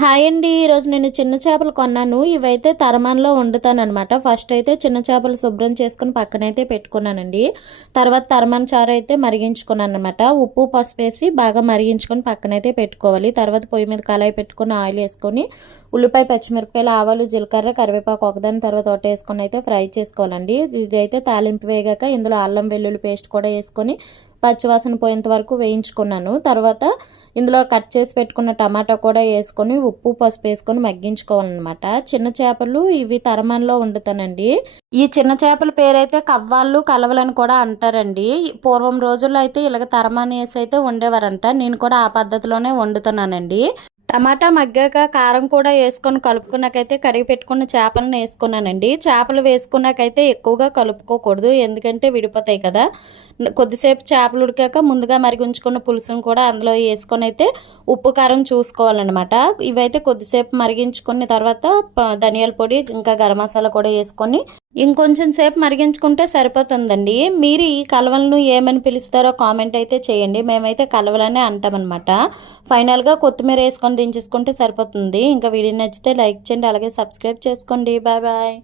Hi అండి. ఈరోజు నేను చిన్న చేపలు కొన్నాను. ఇవైతే తరమాన్లో వండుతాను అనమాట ఫస్ట్ అయితే చిన్న చేపలు శుభ్రం చేసుకుని పక్కనైతే పెట్టుకున్నానండి. తర్వాత తరమాన్ చారు అయితే మరిగించుకున్నాను అనమాట ఉప్పు పసుపు వేసి బాగా మరిగించుకొని పక్కనైతే పెట్టుకోవాలి. తర్వాత పొయ్యి మీద కళాయి పెట్టుకొని ఆయిల్ వేసుకొని ఉల్లిపాయ పచ్చిమిరపకాయలు ఆవాలు జీలకర్ర కరివేపాకు ఒకదాని తర్వాత ఒకటి వేసుకొని అయితే ఫ్రై చేసుకోవాలండి. ఇది అయితే తాలింపు వేగాక ఇందులో అల్లం వెల్లుల్లి పేస్ట్ కూడా వేసుకొని పచ్చివాసన పోయేంత వరకు వేయించుకున్నాను. తర్వాత ఇందులో కట్ చేసి పెట్టుకున్న టమాటా కూడా వేసుకొని ఉప్పు పసుపు వేసుకొని మగ్గించుకోవాలన్నమాట. చిన్న చేపలు ఇవి తరమాన్లో వండుతానండి. ఈ చిన్న చేపల పేరైతే కవ్వాళ్ళు కలవలని కూడా అంటారండి. పూర్వం రోజుల్లో అయితే ఇలాగ తరమాన్ వేసి అయితే వండేవారంట. నేను కూడా ఆ పద్ధతిలోనే వండుతున్నానండి. టమాటా మగ్గాక కారం కూడా వేసుకొని కలుపుకున్నాకైతే కడిగి పెట్టుకున్న చేపలను వేసుకున్నానండి. చేపలు వేసుకున్నాకైతే ఎక్కువగా కలుపుకోకూడదు ఎందుకంటే విడిపోతాయి కదా. కొద్దిసేపు చేపలు ఉడికాక ముందుగా మరిగి ఉంచుకున్న పులుసును కూడా అందులో వేసుకొని అయితే ఉప్పు కారం చూసుకోవాలన్నమాట. ఇవైతే కొద్దిసేపు మరిగించుకున్న తర్వాత ధనియాల పొడి ఇంకా గరం మసాలా కూడా వేసుకొని ఇంకొంచెం సేపు మరిగించుకుంటే సరిపోతుందండి. మీరు ఈ కలవలను ఏమని పిలుస్తారో కామెంట్ అయితే చేయండి. మేమైతే కలవలనే అంటామన్నమాట. ఫైనల్గా కొత్తిమీర వేసుకొని దించేసుకుంటే సరిపోతుంది. ఇంకా వీడియో నచ్చితే లైక్ చేయండి అలాగే సబ్స్క్రైబ్ చేసుకోండి. Bye bye.